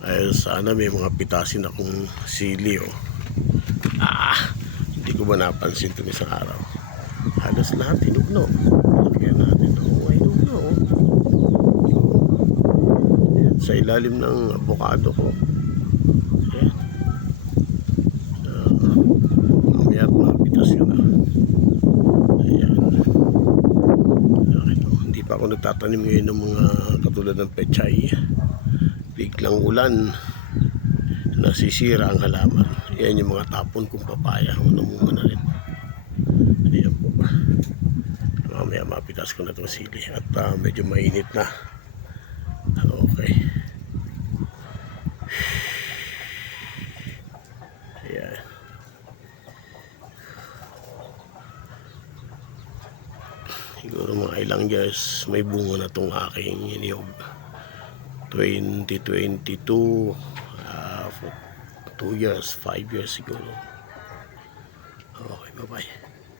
Ay sana may mga pitasin akong sili oh. Hindi ko ba napansin itong isang araw. Halos lahat hinog na oh. Lagyan natin oh. Hinog na oh. Ayan, sa ilalim ng avocado ko. Ayan. Mamaya at mapitas yun ah. Ayan. Hindi pa ako nagtatanim ngayon ng mga katulad ng pechay. Biglang ulan, nasisira ang halaman. Yan yung mga tapon kong papaya. Namunga na rin. Ayan po. Mamaya mapitas ko na itong sili. At medyo mainit na. Okay. Ayan. Siguro mga ilang years may bunga na itong aking niyog. 2022 for 2 years, 5 years siguro.